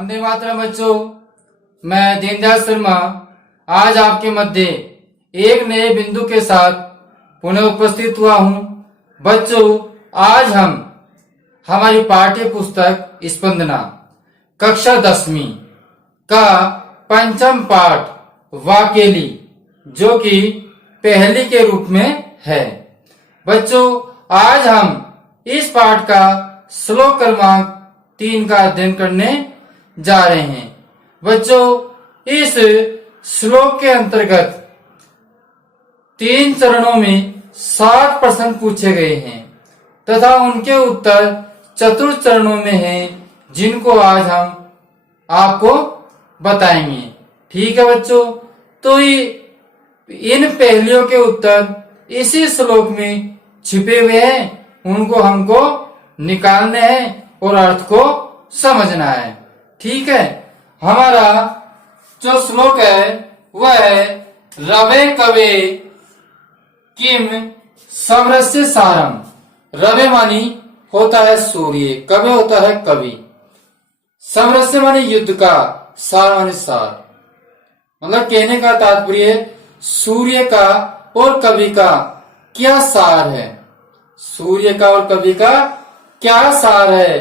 वंदे मातरम बच्चों, मैं दीनदयाल शर्मा आज आपके मध्य एक नए बिंदु के साथ पुनः उपस्थित हुआ हूँ। बच्चों, आज हम हमारी पाठ्य पुस्तक स्पंदना कक्षा 10वीं का पंचम पाठ वाकेली जो कि पहेली के रूप में है। बच्चों, आज हम इस पाठ का श्लोक क्रमांक 3 का अध्ययन करने जा रहे हैं। बच्चों, इस श्लोक के अंतर्गत 3 चरणों में 7 प्रश्न पूछे गए हैं तथा उनके उत्तर चतुर्थ चरणों में हैं, जिनको आज हम आपको बताएंगे। ठीक है बच्चों, तो इन पहेलियों के उत्तर इसी श्लोक में छिपे हुए हैं, उनको हमको निकालने हैं और अर्थ को समझना है। ठीक है, हमारा जो श्लोक है वह है रवे कवे किम समरस्य सारम। रवे मानी होता है सूर्य, कवे होता है कवि, समरस्य मानी युद्ध का, सार मानी सार। मतलब कहने का तात्पर्य सूर्य का और कवि का क्या सार है, सूर्य का और कवि का क्या सार है।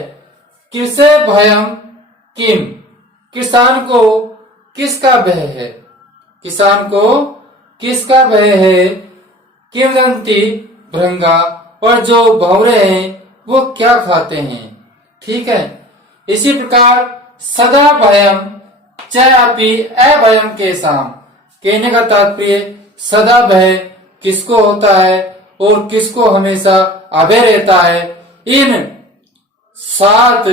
किसे भयम किम, किसान को किसका भय है, किसान को किसका भय है। किम दंती भृंगा, और जो भौरे हैं वो क्या खाते हैं। ठीक है, इसी प्रकार सदा भयम चापी अभयम के साम, कहने का तात्पर्य सदा भय किसको होता है और किसको हमेशा अभय रहता है। इन 7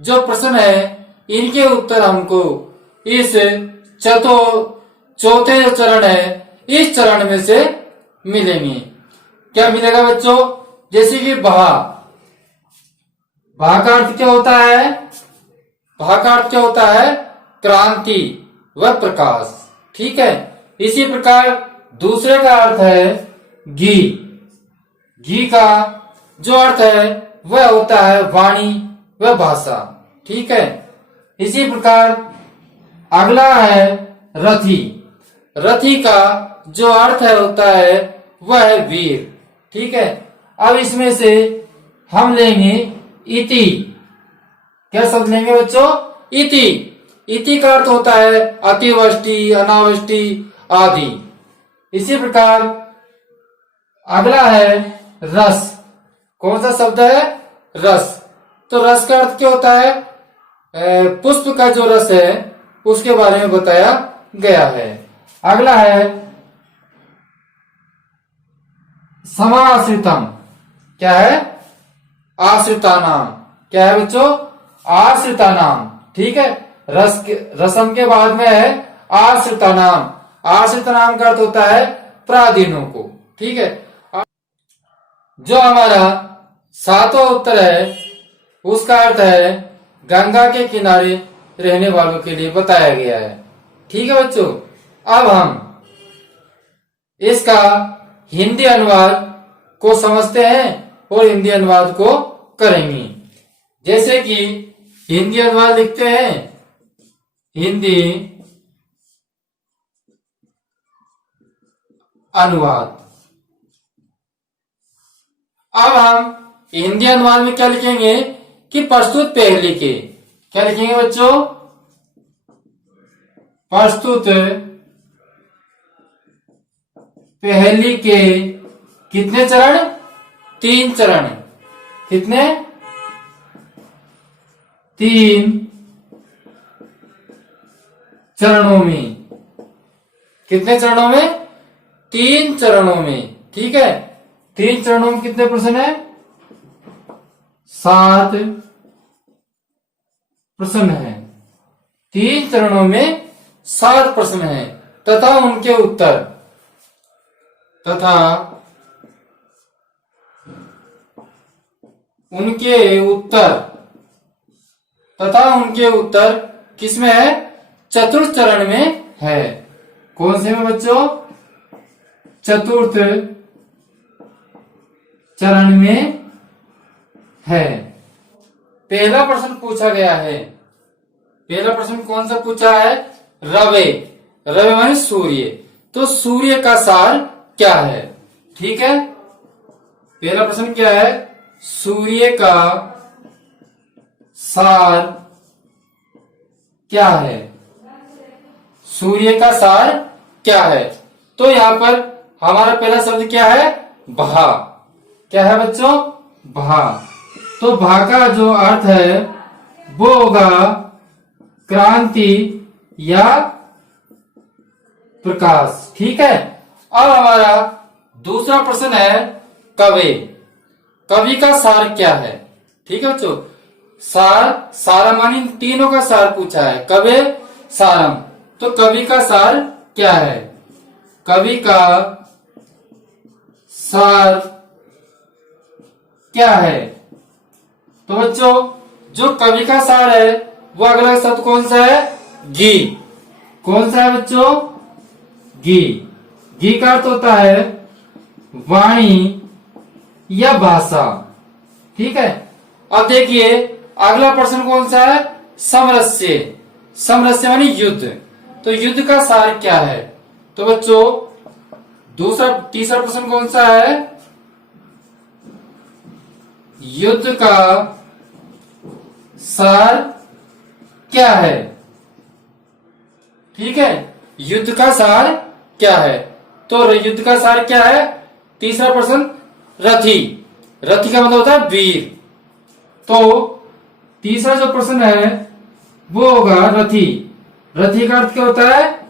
जो प्रश्न है इनके उत्तर हमको इस चौथे जो चरण है इस चरण में से मिलेंगे। क्या मिलेगा बच्चों? जैसे कि भा का अर्थ क्या होता है? भा का अर्थ क्या होता है? क्रांति व प्रकाश। ठीक है, इसी प्रकार दूसरे का अर्थ है घी। घी का जो अर्थ है वह होता है वाणी व भाषा। ठीक है, इसी प्रकार अगला है रथी। रथी का जो अर्थ है होता है वह है वीर। ठीक है, अब इसमें से हम लेंगे इति। क्या शब्द लेंगे बच्चों? इति। इति का अर्थ होता है अतिवृष्टि, अनावृष्टि आदि। इसी प्रकार अगला है रस। कौन सा शब्द है? रस। तो रस का अर्थ क्या होता है? पुष्प का जो रस है उसके बारे में बताया गया है। अगला है समाश्रितम। क्या है? आश्रितानाम। क्या है बच्चों? आश्रितानाम। ठीक है, रसम के बाद में है आश्रितानाम। आश्रितानाम का अर्थ होता है प्राधीनों को। ठीक है, जो हमारा 7वां उत्तर है उसका अर्थ है गंगा के किनारे रहने वालों के लिए बताया गया है। ठीक है बच्चों, अब हम इसका हिंदी अनुवाद को समझते हैं और हिंदी अनुवाद को करेंगे। जैसे कि हिंदी अनुवाद लिखते हैं, हिंदी अनुवाद। अब हम हिंदी अनुवाद में क्या लिखेंगे कि प्रस्तुत पहेली के, क्या लिखेंगे बच्चों? प्रस्तुत पहेली के कितने चरण? 3 चरण। कितने? 3 चरणों में। कितने चरणों में? 3 चरणों में। ठीक है, 3 चरणों में कितने प्रश्न है? 7 प्रश्न है। 3 चरणों में 7 प्रश्न है तथा उनके उत्तर किसमें है? चतुर्थ चरण में है। कौन से में बच्चों? चतुर्थ चरण में है। पहला प्रश्न पूछा गया है पहला प्रश्न कौन सा पूछा है? रवे। रवे माने सूर्य। तो सूर्य का सार क्या है? ठीक है, पहला प्रश्न क्या है? सूर्य का सार क्या है? सूर्य का सार क्या है? तो यहां पर हमारा पहला शब्द क्या है? भा। क्या है बच्चों? भा। तो भा का जो अर्थ है वो होगा क्रांति या प्रकाश। ठीक है, अब हमारा दूसरा प्रश्न है कवि। कवि का सार क्या है? ठीक है बच्चों, सार, सारम तीनों का सार पूछा है, कवि सारम। तो कवि का सार क्या है? कवि का सार क्या है? तो बच्चों जो कवि का सार है वो अगला शब्द कौन सा है? गी। कौन सा है बच्चों? गी। गी का अर्थ होता है वाणी या भाषा। ठीक है, अब देखिए अगला प्रश्न कौन सा है? समरस्य। समरस्य मानी युद्ध। तो युद्ध का सार क्या है? तो बच्चों तीसरा प्रश्न कौन सा है? युद्ध का सार क्या है? ठीक है, युद्ध का सार क्या है? तो युद्ध का सार क्या है? तीसरा प्रश्न रथी। रथी का मतलब होता है वीर। तो तीसरा जो प्रश्न है वो होगा रथी। रथी का अर्थ क्या होता है?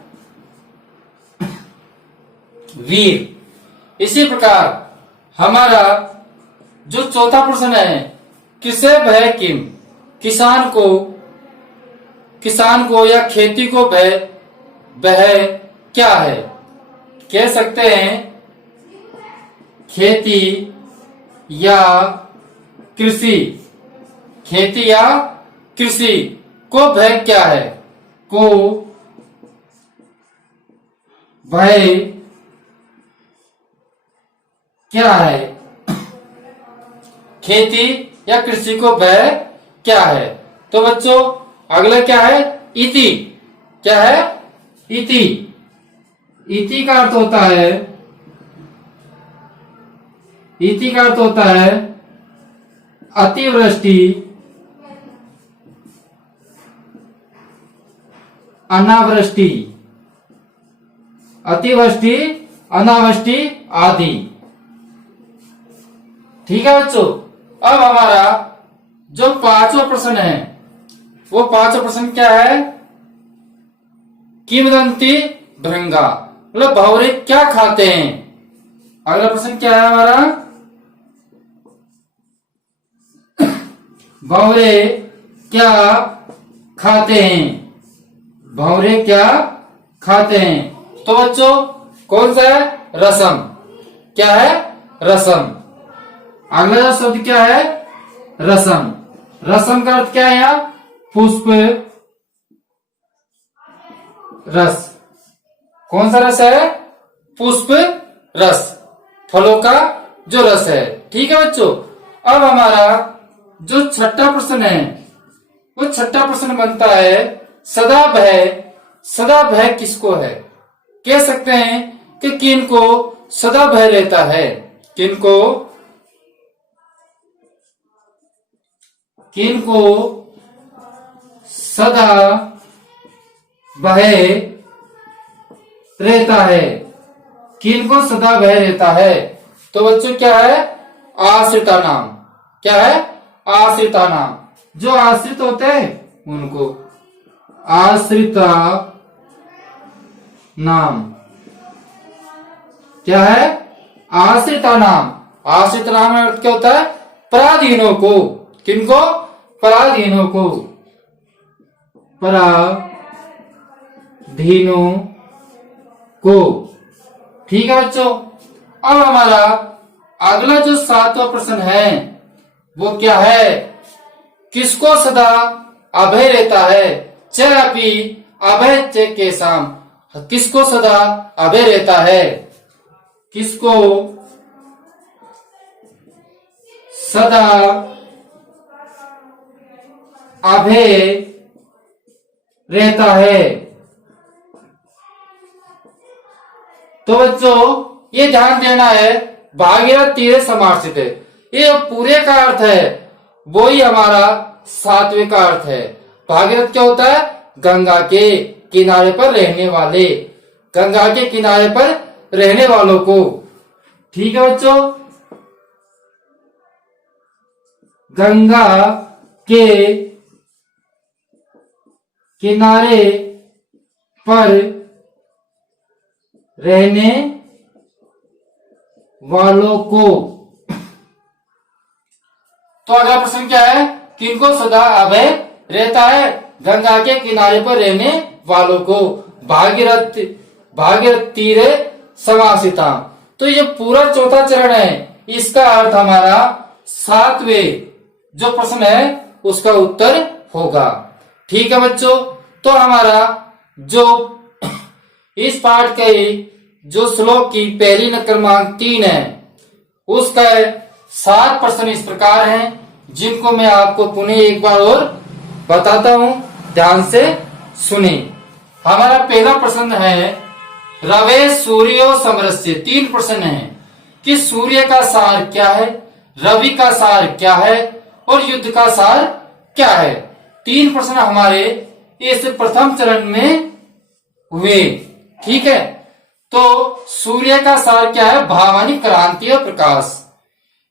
वीर। इसी प्रकार हमारा जो चौथा प्रश्न है किसे भय किम। किसान को या खेती को भय क्या है? कह सकते हैं खेती या कृषि। खेती या कृषि को भय क्या है? को भय क्या है? खेती या कृषि को भय क्या है? तो बच्चों अगला क्या है? इति। क्या है? इति। इति का अर्थ होता है, इति का अर्थ होता है अतिवृष्टि, अनावृष्टि। अतिवृष्टि, अनावृष्टि आदि। ठीक है बच्चों, अब हमारा जो पांचवा प्रश्न है वो पांचवा प्रश्न क्या है? किंवदंती भृंगा, मतलब भंवरे क्या खाते हैं? अगला प्रश्न क्या है हमारा? भंवरे क्या खाते हैं? भंवरे क्या खाते हैं? तो बच्चों कौन सा है? रसम। क्या है? रसम। अगला शब्द क्या है? रसम। रसम का अर्थ क्या है? यहाँ पुष्प रस। कौन सा रस है? पुष्प रस, फलों का जो रस है। ठीक है बच्चों, अब हमारा जो छठा प्रश्न है वो छठा प्रश्न बनता है सदा भय। सदा भय किसको है? कह सकते हैं कि किनको सदा भय रहता है? किनको सदा भय रहता है? किनको सदा भय रहता है? तो बच्चों क्या है? आश्रिता नाम। क्या है? आश्रिता नाम। जो आश्रित होते हैं उनको आश्रिता नाम। क्या है? आश्रिता नाम। आश्रित नाम का अर्थ क्या होता है? पराधीनों को। किनको? पराधीनों को। पराधीनों को। ठीक है बच्चों, अब हमारा अगला जो सातवां प्रश्न है वो क्या है? किसको सदा अभय रहता है? च अपि अभय च केसाम। किसको सदा अभय रहता है? किसको सदा अभय रहता है। तो बच्चों ये ध्यान देना है, भागीरथ तीरे समार्थित है, ये पूरे का अर्थ है वो ही हमारा सातवें का अर्थ है। भागीरथ क्या होता है? गंगा के किनारे पर रहने वाले, गंगा के किनारे पर रहने वालों को। ठीक है बच्चों, गंगा के किनारे पर रहने वालों को। तो अगला प्रश्न क्या है? किनको सदा अभय रहता है? गंगा के किनारे पर रहने वालों को। भागीरथ तीरे समासिता। तो ये पूरा चौथा चरण है, इसका अर्थ हमारा सातवें जो प्रश्न है उसका उत्तर होगा। ठीक है बच्चों, तो हमारा जो इस पाठ के जो श्लोक की पहली न क्रमांक 3 है उसका 7 प्रश्न इस प्रकार हैं, जिनको मैं आपको पुनः एक बार और बताता हूं, ध्यान से सुने। हमारा पहला प्रश्न है रवे सूर्यो समरस्य। 3 प्रश्न हैं कि सूर्य का सार क्या है, रवि का सार क्या है और युद्ध का सार क्या है। 3 प्रश्न हमारे इस प्रथम चरण में हुए। ठीक है, तो सूर्य का सार क्या है? भावानी क्रांति और प्रकाश।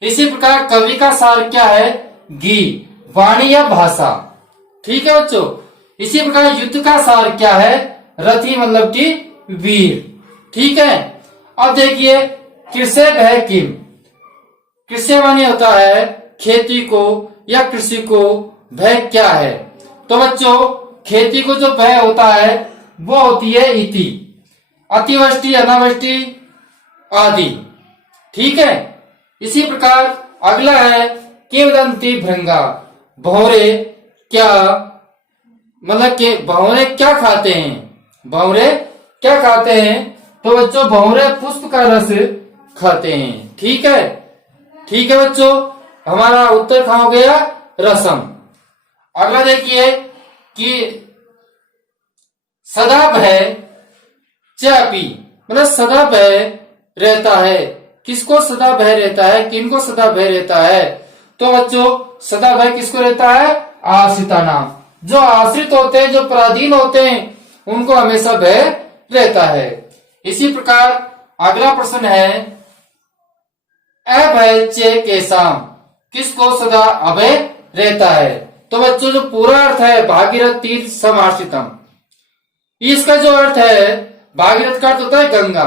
इसी प्रकार कवि का सार क्या है? गी वाणी या भाषा। ठीक है बच्चों, इसी प्रकार युद्ध का सार क्या है? रथी मतलब कि वीर। ठीक है, अब देखिए कृषि भय किम। कृषि माने होता है खेती को या कृषि को, भय क्या है? तो बच्चों खेती को जो भय होता है वो होती है इति, अतिवृष्टि अनावृष्टि आदि। ठीक है, इसी प्रकार अगला है किंवदंती भृंगा। भौरे क्या मतलब कि भौरे क्या खाते हैं? भौरे क्या खाते हैं? तो बच्चों भौरे पुष्प का रस खाते हैं। ठीक है, ठीक है बच्चों, हमारा उत्तर कहां हो गया? रसम। अगला देखिए कि सदा भय चापी मतलब सदा भय रहता है। किसको सदा भय रहता है? किनको सदा भय रहता है? तो बच्चों सदा भय किसको रहता है? आश्रिता नाम। जो आश्रित होते हैं, जो पराधीन होते हैं, उनको हमेशा भय रहता है। इसी प्रकार अगला प्रश्न है अभय चे केसाम। किसको सदा अभय रहता है? तो बच्चों जो पूरा अर्थ है भागीरथ तीर समाश्रितम, इसका जो अर्थ है भागीरथ का अर्थ होता है गंगा,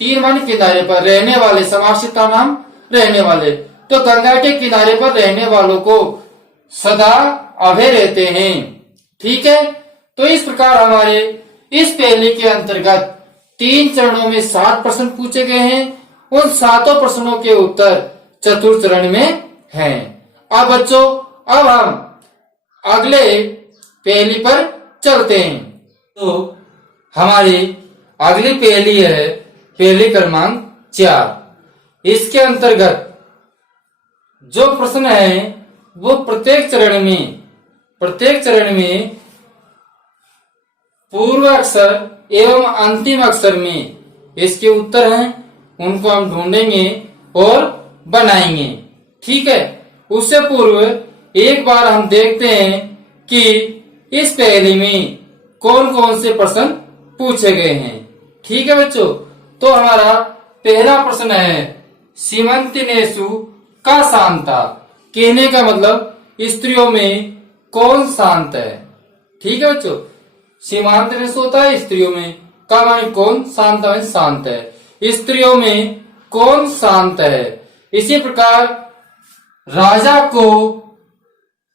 तीर मान किनारे पर रहने वाले, समाश्रिता नाम रहने वाले। तो गंगा के किनारे पर रहने वालों को सदा अभय रहते हैं। ठीक है, तो इस प्रकार हमारे इस पहले के अंतर्गत 3 चरणों में 7 प्रश्न पूछे गए हैं। उन 7 प्रश्नों के उत्तर चतुर्थ चरण में हैं। अब बच्चों अब हम अगले पहेली पर चलते हैं। तो हमारी अगली पहेली है पहेली क्रमांक 4। इसके अंतर्गत जो प्रश्न है वो प्रत्येक चरण में पूर्व अक्षर एवं अंतिम अक्षर में इसके उत्तर हैं, उनको हम ढूंढेंगे और बनाएंगे। ठीक है, उससे पूर्व एक बार हम देखते हैं कि इस पहेली में कौन कौन से प्रश्न पूछे गए हैं। ठीक है बच्चों, तो हमारा पहला प्रश्न है सीमंतिनेषु का शांता। कहने का मतलब स्त्रियों में कौन शांत है। ठीक है बच्चों, सीमांतनेषु होता है स्त्रियों में, का माने कौन, शांत माने शांत है। स्त्रियों में कौन शांत है। इसी प्रकार राजा को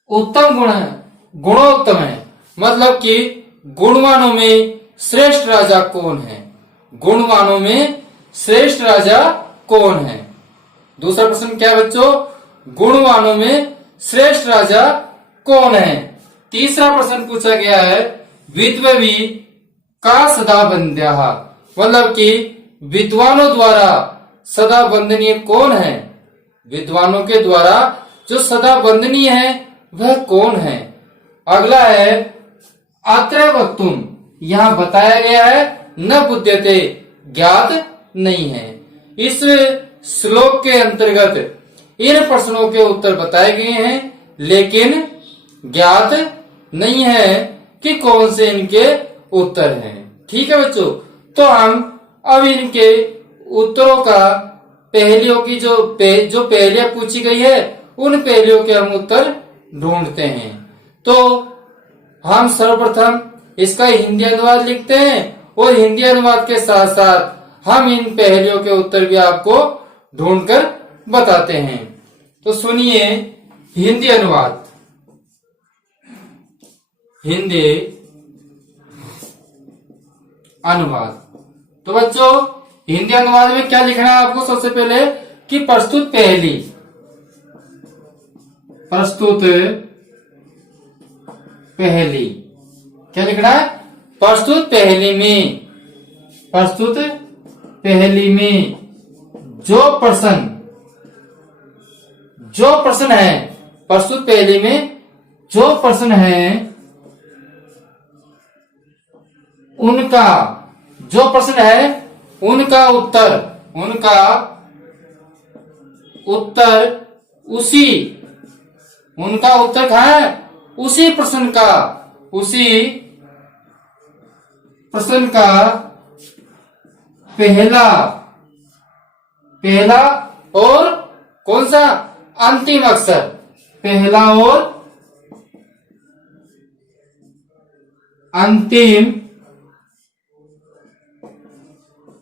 उत्तम गुण है, गुणोत्तम है, मतलब कि गुणवानों में श्रेष्ठ राजा कौन है। गुणवानों में श्रेष्ठ राजा कौन है। दूसरा प्रश्न क्या है बच्चों? गुणवानों में श्रेष्ठ राजा कौन है। तीसरा प्रश्न पूछा गया है विद्ववी का सदा बंद्या, मतलब कि विद्वानों द्वारा सदा वंदनीय कौन है। विद्वानों के द्वारा जो सदा वंदनीय है वह कौन है। अगला है अत्र वक्तुम यहाँ बताया गया है, न बुध्यते ज्ञात नहीं है। इस श्लोक के अंतर्गत इन प्रश्नों के उत्तर बताए गए हैं, लेकिन ज्ञात नहीं है कि कौन से इनके उत्तर हैं। ठीक है बच्चों, तो हम अब इनके उत्तरों का पहेलियों की जो पहेलियां पूछी गई है उन पहेलियों के हम उत्तर ढूंढते हैं। तो हम सर्वप्रथम इसका हिंदी अनुवाद लिखते हैं और हिंदी अनुवाद के साथ साथ हम इन पहेलियों के उत्तर भी आपको ढूंढकर बताते हैं। तो सुनिए हिंदी अनुवाद। हिंदी अनुवाद। तो बच्चों हिंदी अनुवाद में क्या लिखना है आपको? सबसे पहले कि प्रस्तुत पहेली, प्रस्तुत पहेली क्या लिखना है? प्रस्तुत पहेली में, प्रस्तुत पहेली में जो प्रश्न है, प्रस्तुत पहेली में जो प्रश्न है उनका, जो प्रश्न है उनका उत्तर उसी, उनका उत्तर कहाँ है? उसी प्रश्न का पहला और कौन सा? अंतिम अक्षर। पहला और अंतिम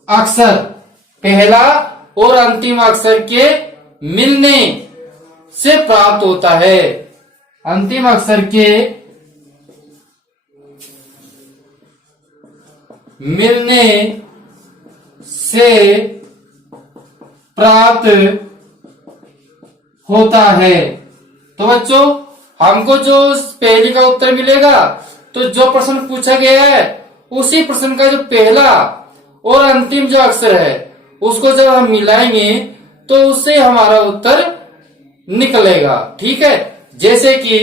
अक्षर, पहला और अंतिम अक्षर के मिलने से प्राप्त होता है। अंतिम अक्षर के मिलने से प्राप्त होता है। तो बच्चों हमको जो पहेली का उत्तर मिलेगा, तो जो प्रश्न पूछा गया है उसी प्रश्न का जो पहला और अंतिम जो अक्षर है उसको जब हम मिलाएंगे तो उससे हमारा उत्तर निकलेगा। ठीक है, जैसे कि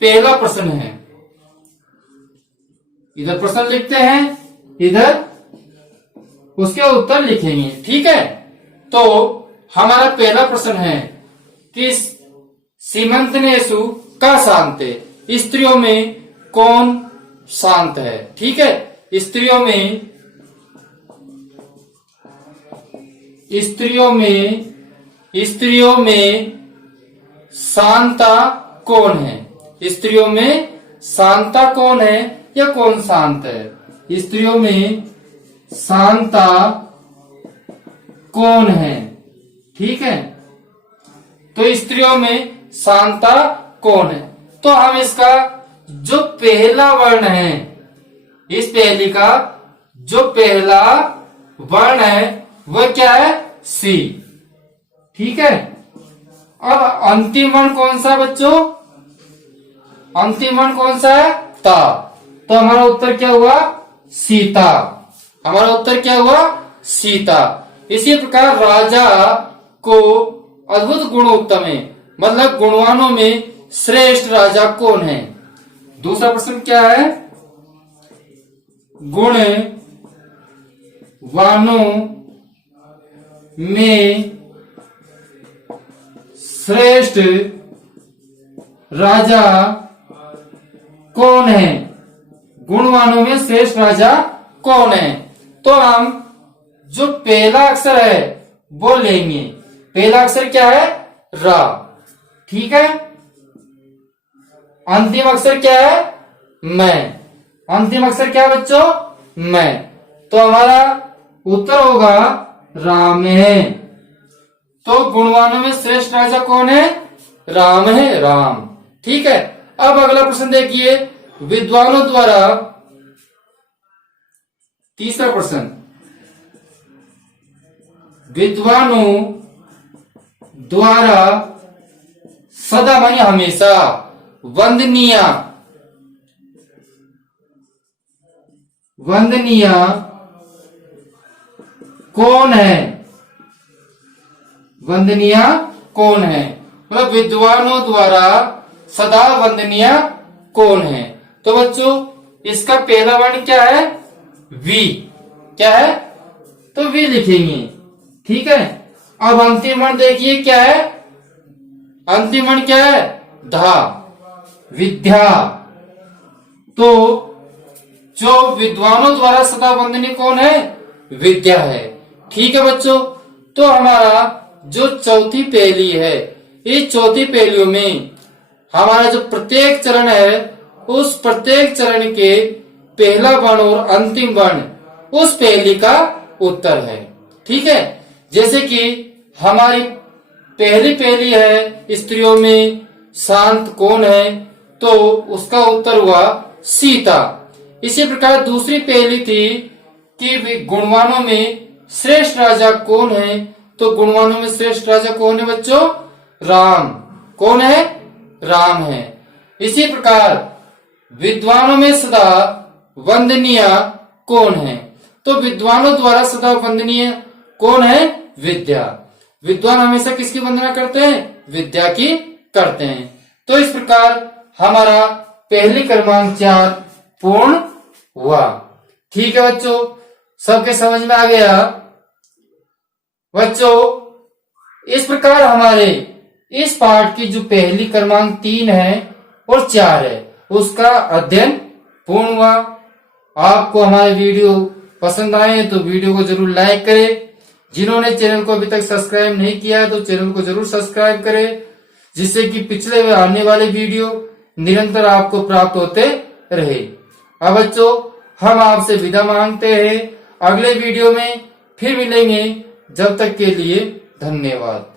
पहला प्रश्न है, इधर प्रश्न लिखते हैं, इधर उसके उत्तर लिखेंगे। ठीक है, तो हमारा पहला प्रश्न है कि सीमंतनेषु का शांते, स्त्रियों में कौन शांत है? ठीक है, स्त्रियों में शांता कौन है? स्त्रियों में शांता कौन है या कौन शांत है? स्त्रियों में शांता कौन है? ठीक है, तो स्त्रियों में शांता कौन है? तो हम इसका जो पहला वर्ण है, इस पहेली का जो पहला वर्ण है वह क्या है? सी। ठीक है, अब अंतिम वर्ण कौन सा बच्चों? अंतिम वर्ण कौन सा है? ता। तो हमारा उत्तर क्या हुआ? सीता। हमारा उत्तर क्या हुआ? सीता। इसी प्रकार राजा को अद्भुत गुण उत्तम है, मतलब गुणवानों में श्रेष्ठ राजा कौन है? दूसरा प्रश्न क्या है? गुणवानों में श्रेष्ठ राजा कौन है? गुणवानों में श्रेष्ठ राजा कौन है? तो हम जो पहला अक्षर है वो लेंगे। पहला अक्षर क्या है? रा। ठीक है, अंतिम अक्षर क्या है? मैं। अंतिम अक्षर क्या है बच्चों? मैं। तो हमारा उत्तर होगा राम है। तो गुणवानों में श्रेष्ठ राजा कौन है? राम है, राम। ठीक है, अब अगला प्रश्न देखिए, विद्वानों द्वारा, तीसरा प्रश्न, विद्वानों द्वारा सदा मानी हमेशा वंदनीय कौन है? वंदनीय कौन है? मतलब विद्वानों द्वारा सदा वंदनीय कौन है? तो बच्चों इसका पहला वर्ण क्या है? वी। क्या है? तो वी लिखेंगे। ठीक है। अब अंतिम वर्ण देखिए क्या है? अंतिम वर्ण क्या है? धा। विद्या। तो जो विद्वानों द्वारा सदा वंदनीय कौन है? विद्या है। ठीक है बच्चों, तो हमारा जो चौथी पहेली है, इस चौथी पहेलियों में हमारा जो प्रत्येक चरण है, उस प्रत्येक चरण के पहला वर्ण और अंतिम वर्ण उस पहेली का उत्तर है। ठीक है। जैसे कि हमारी पहली पहेली है स्त्रियों में शांत कौन है, तो उसका उत्तर हुआ सीता। इसी प्रकार दूसरी पहेली थी कि गुणवानों में श्रेष्ठ राजा कौन है, तो गुणवानों में श्रेष्ठ राजा कौन है बच्चों? राम। कौन है? राम है। इसी प्रकार विद्वानों में सदा वंदनीय कौन है, तो विद्वानों द्वारा सदा वंदनीय कौन है? विद्या। विद्वान हमेशा किसकी वंदना करते हैं? विद्या की करते हैं। तो इस प्रकार हमारा पहली क्रमांक 4 पूर्ण हुआ। ठीक है बच्चों, सबके समझ में आ गया? बच्चों इस प्रकार हमारे इस पाठ की जो पहली क्रमांक 3 है और 4 है, उसका अध्ययन पूर्ण हुआ। आपको हमारे वीडियो पसंद आए तो वीडियो को जरूर लाइक करें। जिन्होंने चैनल को अभी तक सब्सक्राइब नहीं किया है तो चैनल को जरूर सब्सक्राइब करें, जिससे कि पिछले आने वाले वीडियो निरंतर आपको प्राप्त होते रहे। अब बच्चों हम आपसे विदा मांगते हैं, अगले वीडियो में फिर मिलेंगे। जब तक के लिए धन्यवाद।